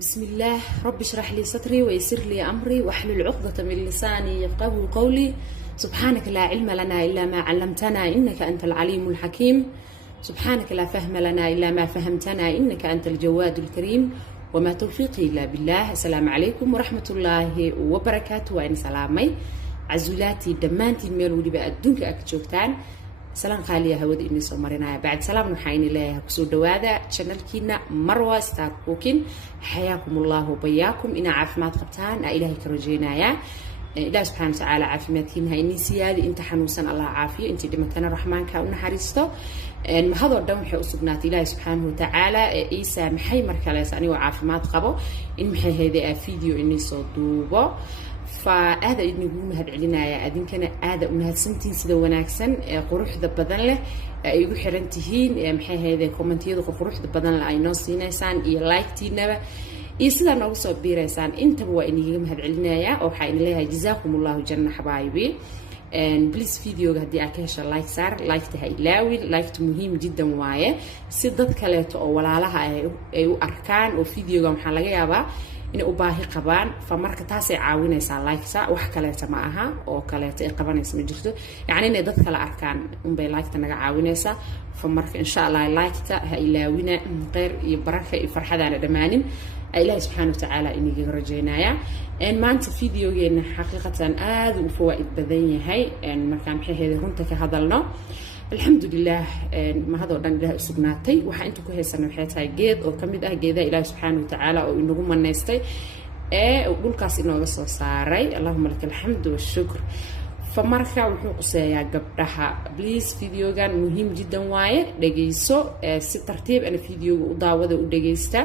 بسم الله رب اشرح لي صدري ويسر لي أمري واحلل عقدة من لساني يفقهوا قولي. سبحانك لا علم لنا إلا ما علمتنا إنك أنت العليم الحكيم. سبحانك لا فهم لنا إلا ما فهمتنا إنك أنت الجواد الكريم. وما توفيقي إلا بالله. السلام عليكم ورحمة الله وبركاته. وأنا سلامي عزولاتي دمانتي ميل ودي بقى الدنك أكتشوفتان سلام خالية هودي إني صومرنا بعد سلام نحيني لها كسور دوادا شانلكينا مروة ستار كوكين. حياكم الله وبياكم إنا عافمات قبتان إلهي كرجينا يا إله سبحانه وتعالى عافماتكين هاي إني سيادي إنت حنوسن الله عافية إنت دمتنا الرحمن كأون حريستو هذا الدم حي أسبنات إله سبحانه وتعالى إيسا محي مركلس أني وعافمات قبو إن محي هذا فيديو إني صدوبه فهذا إني بقول هاد علينا يا أدين كان هذا ونهاد سنتين سيدا وناكسن قروح ذا بدن له يقول حرنتهين محي هذا كومنتي ذو قروح ذا بدن له أي ناس ينسان لايك تينا يصير نوصل بيرسان أنت هو إني جم هاد علينا يا أو حين لها جزاكم الله جنة حبايبي. بليز فيديو هدي أكيش لايك صار لايك تهيلاوي لايك مهم جدا وايه سيدت كليته أو ولا لها أي أركان وفيديو جم حلقة يابا إن أباهي قبان فمرك تاسع عاوين يسال لايكسا وحكلته معها أو كلته قبان اسمه جرته يعني إن دت كلا أركان بلايك تنجا عاوين يسا فمرك إن شاء الله لايكته هيلاوينا غير يبرك يفرح هذا دمانين إله سبحانه وتعالى إني جرجينايا إن ما أنت فيديو إن حقيقة هذا وفوائد بدنية هاي إن مكان حيه هرنتك هذا لنا الحمد لله ما هذا ودان له سبناتي waxa inta ku heysana waxay tahay geed oo kamid ah geedaha Ilaahay subhanahu wa ta'ala oo inagu maneystay dhulkaas inooga soo saaray Allahumma lakal hamdu washukr famarka wuxuu quseeyaa gabdhaha please videogan muhiim jiddan waaye dhageyso si tartiib ana videoga u daawada u dhageysta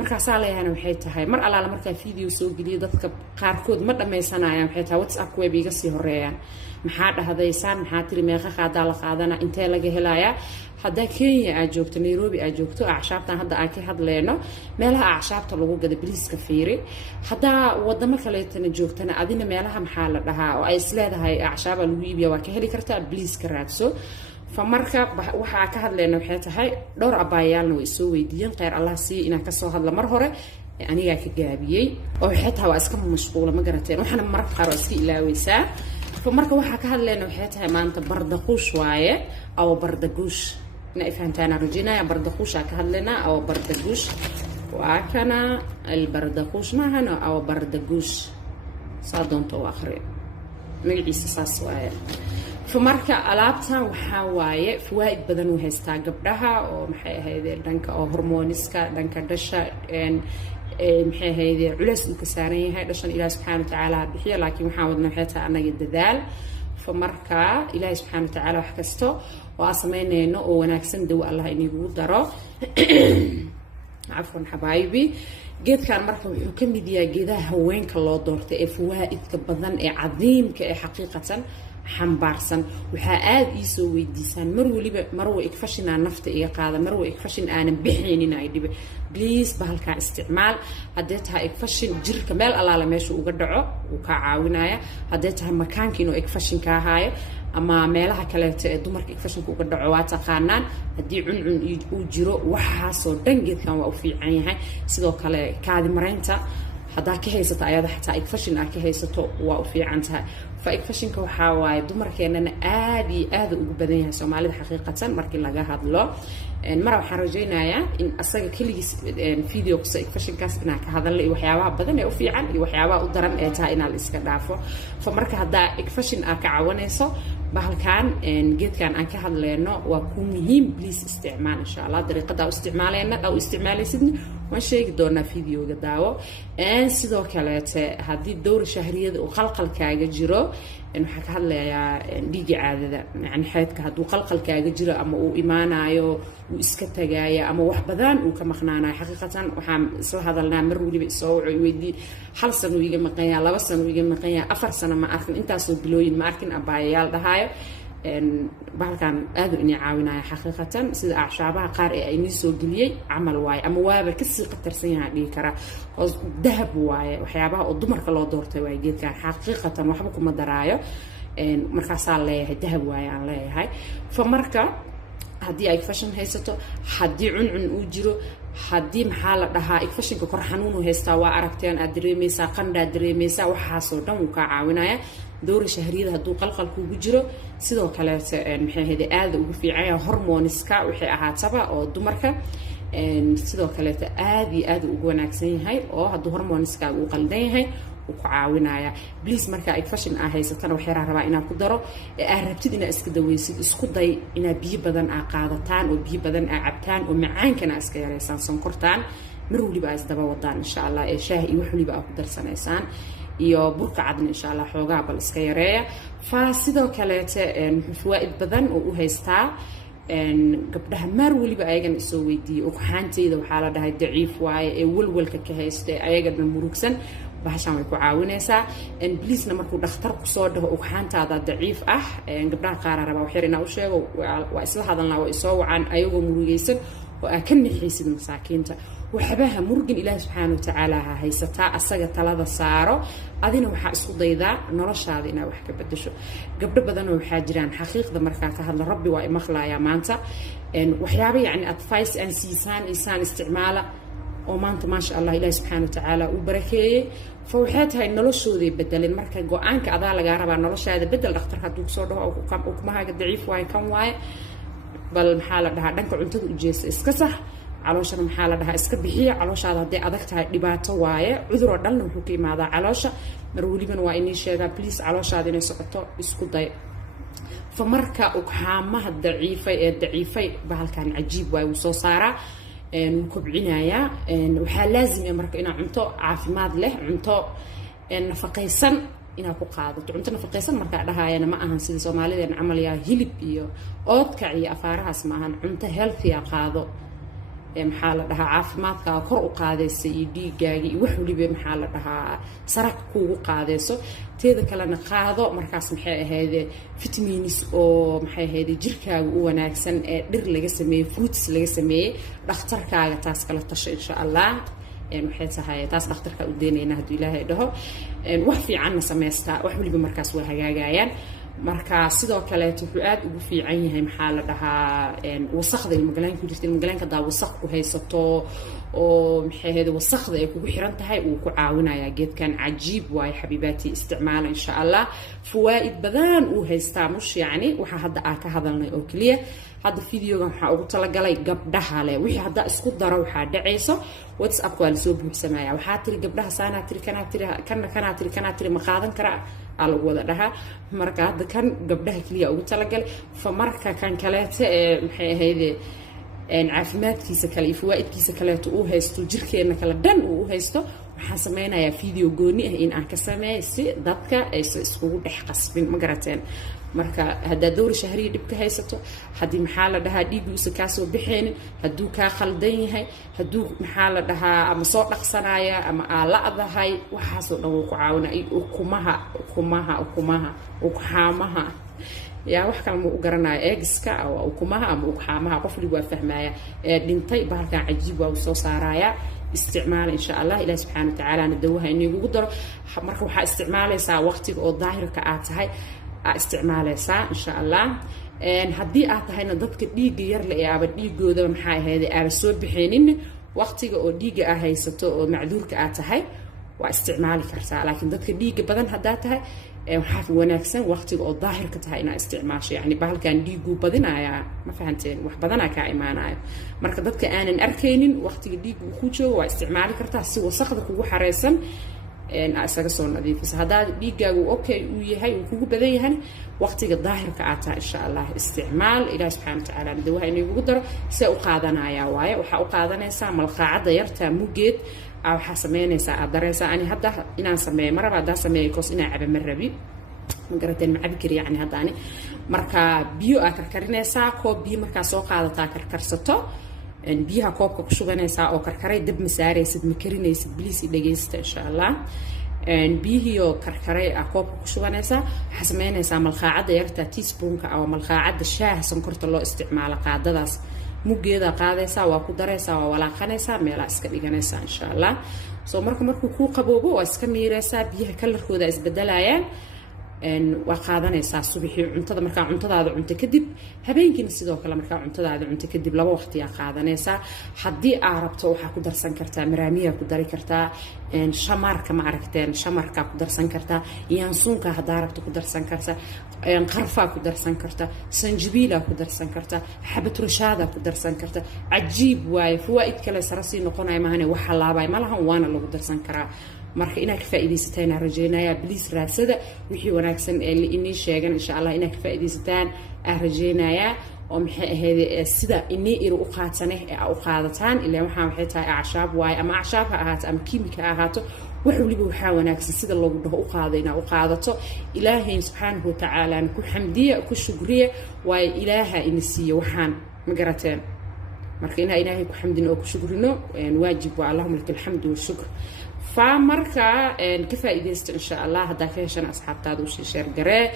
markaas leeyahana waxay tahay mar alaala marka video soo geliyo dadka qaarkood ma dhameysanayaan waxay tahay WhatsApp web iga sii horeeyaan maxaa dhahdaysaan maxaa tiri meeqa qaada la qaadana intee laga helayaa hadda Kenya aad joogto Nairobi aad joogto acshaabtan hadda aan ka hadleeno meelaha acshaabta lagu gado biliiska fiiri hadda wadamo kale tan joogtana adina meelaha maxaa la dhahaa oo ay isleedahay acshaaba lagu iibiyo waa ka heli kartaa biliiska raadso فمركب وحى كهذا لأنه حياته هاي دور أبايالنا ويسوي ويدين غير الله سي إنك كسوه هذا مرة يعني جاك جابيي أو حياتها وأسكم مشغولة ما قرأتين وحنا مرة قرأسي إلى ويسا فمركب وحى كهذا لأنه حياتها ما أنت بردقوش وايه أو بردقوش نفهم تانا رجينا يا بردقوش كهذا لنا أو بردقوش وأكنا البردقوش ما هنا أو بردقوش صادون تواخرين مجلس ساس وايه فمركا ألعابتها وحواية فوائد بدن وهستا قبلها أو محي هذه دنكا أو هرمونيسكا دنكا دشة محي هذه علس الكسارية هاي دشان إله سبحانه وتعالى بحية لكن محاولنا محيتها أنا جددال فمركا إله سبحانه وتعالى وحكسته وأصمينا إنه وناكسن دو الله إني بودره عفوا حبايبي جيد كان مركب وكم بدي جيدها وين كله دورته فوائد كبدن عظيم كحقيقة حنبارسن وحاad iisoo weydiisaan marwo ikfashina nafta iga qaada marwo ikfashin aanan bixinin ay dhibe please bahalka isticmaal haddii tahay ikfashin jirka meel alaala meesha uga dhaco uu ka caawinaya haddii tahay makaanka inuu ikfashin ka haayo ama meelaha kale ee dumarka ikfashin uga dhaco waa taqaanaan haddii cuncun uu jiro waxa soo dhangeedkan waa u fiican yahay sidoo kale kaadi mareynta هذا كهيسة أيضا حتى إكفشن أكهيسة وفي عنها فإكفشن كوحاواي دمر كأننا آدي وجبدينها سومالي حقيقة مركي لقاها هذا المرة حرجينا يا إن أصلا كل فيديو قصة إكفشن كاسبنا كهذا اللي وحياها بدنا وفي عن وحياها قدرن إتاينا الإسكندافو فمركي هذا إكفشن أكعونيسو بهالكان جيت كان أنك هذا لأنه وكون مهم بليس استعمال إن شاء الله طريقة استعمالنا أو استعمال سيدني وشيء دورنا فيديو قداوه سيدو كالات هذه الدور الشهرية وخلق الكاجة جرو إنه حكى هذا يا ديجي عادة يعني حياتك هذا وخلق الكاجة جرو أما وإيمانا يو وإسكتة جاية أما وحبذان وكمخنانا حقيقة وحام سو هذا لنا مروا اللي بيسووا ويدي حل سنة ويجي مقيا لا بس سنة ويجي مقيا أفر سنة ما أكن أنت سو بلوين ما أكن أبايال ده هاي bahalkan aad u caawinaya xaqiiqatan sida acshaabaha qaar ee ay soo galiyay amal waay ama waaba ka sii qatarsan yahay dhigi kara oo dahab waay waxyaabaha oo dumarka loo doortay waay geedkan xaqiiqatan waxba kuma daraayo markaas aan leeyahay dahab waay aan leeyahay fa marka haddii ay fashion haysato, haddii cuncun uu jiro, haddii maxaa la dhahaa fashinka kor xanuun uu haystaa waa aragteen aad dareemaysaa, qandhaad dareemaysaa, waxaasoo dhan wuu kaa caawinaya. dowra shahriyada hadduu qalqal kugu jiro sidoo kaleete maxay ahayd aad ugu fiican yahay hormoneska waxay ahaataba oo dumarka sidoo kaleete aad iyo aad ugu wanaagsan yahay oo hadduu hormoneska uu qaldan yahay ku caawinaya. please marka ay fashion haysatana waxay rabaa inaan ku daro rabtid inaad iska daweysid, isku day inaad biyo badan qaadataan oo biyo badan cabtaan oo macaankana iska yareysaan, sonkortaan mar waliba aad isdaba wadaan insha Allah, shaah iyo wax waliba aad ku darsanaysaan iyo burka cadna insha Allah xoogaa bal iska yareeya. fa sidoo kaleete fawaa'id badan oo u haystaa gabdhaha maar waliba ayagan isoo weydiiyay ugxaanteyda waxaa la dhahay daciif waaye ee walwalka ka haysta ayaga dhan murugsan bahashan way ku caawinaysaa. bliisna markuu dhakhtar ku soo dhaho ugxaantaada daciif gabdhaha qaar raba wax yar inaa u sheego waa isla hadalnaa waa isoo wacaan ayagoo murugaysan oo aa ka nixaysid masaakiinta waxbaha murugin ilaahi subxaana watacaala ha haysataa, asaga talada saaro, adina waxaa isku daydaa noloshaada inaa wax ka bedasho. gabdho badanoo waxaa jiraan xaqiiqda markaa ka hadla rabbi waa imaqlayaa maanta waxyaaba yacni advice aan siisaan isaan isticmaala oo maanta maasha Allah ilaahi subxaana watacaala uu barakeeyey. fa waxay tahay noloshooday bedeleen, marka go-aanka adaa lagaa rabaa noloshaada bedel. dhakhtarka hadduu kusoo dhaho ukmahaaga daciif waaye kan waaye bal maxaa la dhahaa dhanka cuntada u jeesta iska sax, calooshana maxaa la dhahaa iska bixiya. calooshaada hadday adag tahay dhibaato waaye, cudur oo dhanna wuxuu ka imaadaa caloosha. mar welibana waa inii sheegaa please calooshaada inay socoto isku day. fa marka ugxaamaha daciifay bahalkan cajiib waaye wuu soo saaraa wuu kobcinayaa. waxaa laazim marka inaa cunto caafimaad leh, cunto nafaqaysan inaad ku qaadato. cunto nafaqaysan markaa dhahaayana ma ahan sida soomaalideen camal yaa hilib iyo oodkac iyo afaarahaas ma ahan, cunto healthy qaado maxaa la dhahaa caafimaadkaaga kor u qaadaysa iyo dhiigaaga iyo wax waliba maxaa la dhahaa sara kuugu qaadayso. teeda kalena qaado markaas maxay ahayd vitamins oo maxay ahayd jirkaaga u wanaagsan ee dhir laga sameeyey, fruits laga sameeyey. dhakhtarkaaga taas kala tasho insha Allah, waxay tahay taas dhakhtarka u deenayna hadduu ilaahay dhaho wax fiicanna samaystaa, wax waliba markaas waa hagaagayaan. marka sidoo kale wuxuu aad ugu fiican yahay maxaa la dhahaa wasaqda ilmagalaanka ku jirta. ilmagalaanka daa wasaq ku haysato oo maxay ahayd wasaqda ay kugu xiran tahay uu ku caawinayaa geedkan cajiib waaye xabiibaati, isticmaala insha Allah. fawaa'id badan uu haystaa mush yacni waxa hadda aan ka hadalnay oo keliya. hadda videogan waxaa ugu talagalay gabdhaha leh, wixii hadda isku daro waxaa dhacayso WhatsApp waa lasoo buuxsamaya, waxaa tiri gabdhaha saanaa tiri kanaa tiri ma qaadan karaa lagu wada dhahaa. marka hadda kan gabdhaha keliya ugu talagalay. fa marka kan kaleete maxay ahayd caafimaadkiisa kale iyo fawaa'idkiisa kaleeto uu haysto jirkeena kale dhan uu haysto, waxaan sameynayaa video gooni in aan ka sameeyo si dadka aysan iskugu dhex qasbin, ma garateen. marka haddaa dowra shahriya dhib ka haysato, haddii maxaa la dhahaa dhiigii uusan kaa soo baxaynin, hadduu kaa khaldan yahay, hadduu maxaa la dhahaa ama soo dhaqsanaya ama aa la-dahay, waxaasoo dhan wuu ku caawinaa. iyo ugxaamaha yaa wax kale ma u garanayo eegiska ukumaha ama ugxaamaha qof waliba waa fahmaya dhintay bahalkan cajiib waa soo saaraya. isticmaala insha Allah, ilaahi subxaana watacaala dawaha inagugu daro. marka waxaa isticmaalaysaa waqtiga oo daahirka aad tahay isticmaalaysaa insha Allah. haddii aad tahayna dadka dhiigga yar le ee aba dhiigooda maxaa ahayd aaba soo bixeenin, waqtiga oo dhiigga aa haysato oo macduurka aad tahay waa isticmaali kartaa. laakiin dadka dhiigga badan haddaa tahay waxaa wanaagsan waqtiga oo daahirka tahay inaa isticmaasho, yani bahalkan dhiigu badinaya ma fahanteen wax badanaa kaa imaanayo. marka dadka aanan arkaynin waqtiga dhiigga uu ku joogo waa isticmaali kartaa si wasaqda kugu xareysan isaga soo nadiifisa. haddaa dhiiggaagu okay uu yahay uu kugu badan yahay waqtiga daahirka aad tahay insha Allah isticmaal. ilaahi subxaana watacaala dawaha inagugu daro see u qaadanaya waaye. waxaa u qaadanaysaa malqaacadda yartaa mugeed waxaa sameynaysaa aad dareysaa. ani hadda inaan sameeyo maraba haddaa sameeyo koos inaan caba ma rabi, ma garateen ma cabi kari yani hadda ani. marka biyo aa karkarinaysaa, koob biyo markaa soo qaadataa karkarsato, biyaha koobka ku shubanaysaa oo karkaray dab ma saaraysid ma karinaysid. biliis i dhagaysta insha Allah. biyihiioo karkaray koobka ku shubanaysaa, waxaa sameynaysaa malqaacadda yartaa teaspoonka ama malqaacadda shaaha sonkorta loo isticmaalo qaadadaas mugeeda qaadaysaa, waa ku daraysaa, waa walaaqanaysaa, meelaa iska dhiganaysaa insha Allah. soo markuu kuu qaboobo waa iska miiraysaa, biyaha kalarkooda isbedelayaan وقادنaysaa subaxii cuntada markaa cuntadaada cunto kadib habeenkiina sidoo kale markaa cuntadaada cunto kadib laba waqti aa qaadanaysaa haddii aa rabto waxaa ku darsan kartaa maraamiya ku dari kartaa shamarka ma aragteen shamarka ku darsan kartaa yaansuunka haddaa rabto ku darsan kartaa qarfaa ku darsan kartaa sanjibiila ku darsan kartaa xabad rushaada ku darsan kartaa cajiib waaye fawaa'id kale sara sii noqonaya maahane wax halaabay malahan waana lagu darsan karaa marka inaad ka faa'iideysataan rajaynayaa please raadsada wixii wanaagsan ee inii sheegan insha Allah inaad ka faa'iideysataan rajaynayaa oo maxay ahayd sida inii iri u qaatane ee u qaadataan ilaa waxay tahay acashaab waay ama acashaab ha ahaato ama kiimika ha ahaato wax waliba waxaa wanaagsan sida loogu dhaho u qaadayna u qaadato ilaahay subxaanahu wa ta'aala ku xamdiya ku shukriya waay ilaaha ina siiyo waxaan ma garateen marka ilaahay ku xamdino oo ku shukrino waajib waa allahumma lakal hamdu wa shukr فمركا كفايديست إن شاء الله هذا كيشان أصحاب تادو شير جرى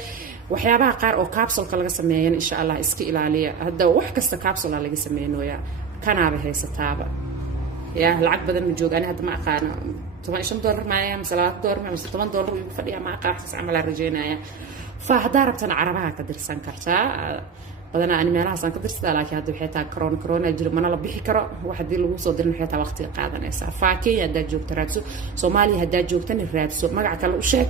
وحيابها قار أو كابسول كلا جسمين إن شاء الله إسكي إلالية هذا وحكست كابسول على جسمين ويا كان عبه ستابة يا العقد بدل من جوج أنا هذا ما أقانا طبعا إيش $1 معايا مثلا $1 معايا مثلا $8 فدي ما أقاس عمل الرجينا يا فهذا ربطنا عربها كدر سانكرتا بدنا أنا مالها سانكدر لكن هذا حياتها كورونا جرب ما نلا بيحكي كرا واحد دي اللي وصل درنا حياتها وقت قاعدة نسا فاكي هدا جوك ترادسو سومالي هدا جوك تاني رادسو مقع كلا وشيك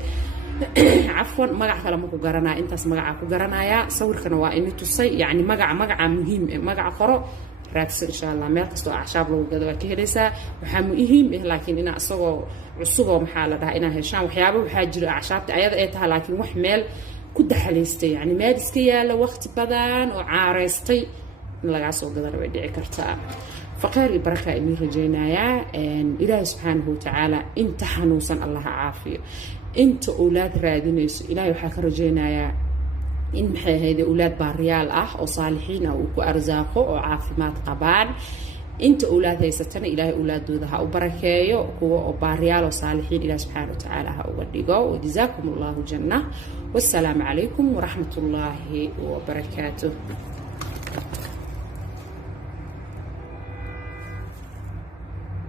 عفوا مقع كلا مكو قرنا انتاس مقع كو قرنا يا صور كانوا وإني تصي يعني مقع مهم مقع قرا رادس إن شاء الله مال كستو أعشاب لو قدوا كهرسا وحموهم لكن إنا أصغو عصبو محالة ده إنا هشام وحيابو وحاجر أعشاب أيضا إيتها لكن وحمل كنت حليستي يعني ما دسكيا لوقت بدن وعارستي لغا سو غدر way dhici kartaa faqaar baraka in rajeenaya ilaahay subhanahu wa ta'ala inta xanuunsan Allah caafiyo inta awlaad raadinayso ilaahay waxa ka rajeenaya in maxay hay'ad awlaad baariyaal ah oo saalixiin ah oo ku arsaaqo oo caafimaad qabaan inta awlaad haysatana ilaahay awlaadooda ha u barakeeyo kuwa oo baariyaal oo saalixiin ilaahay subhanahu wa ta'ala ha uga dhigo wajazaakumullahu jannah wassalamu alaykum wa rahmatullahi wa barakatuh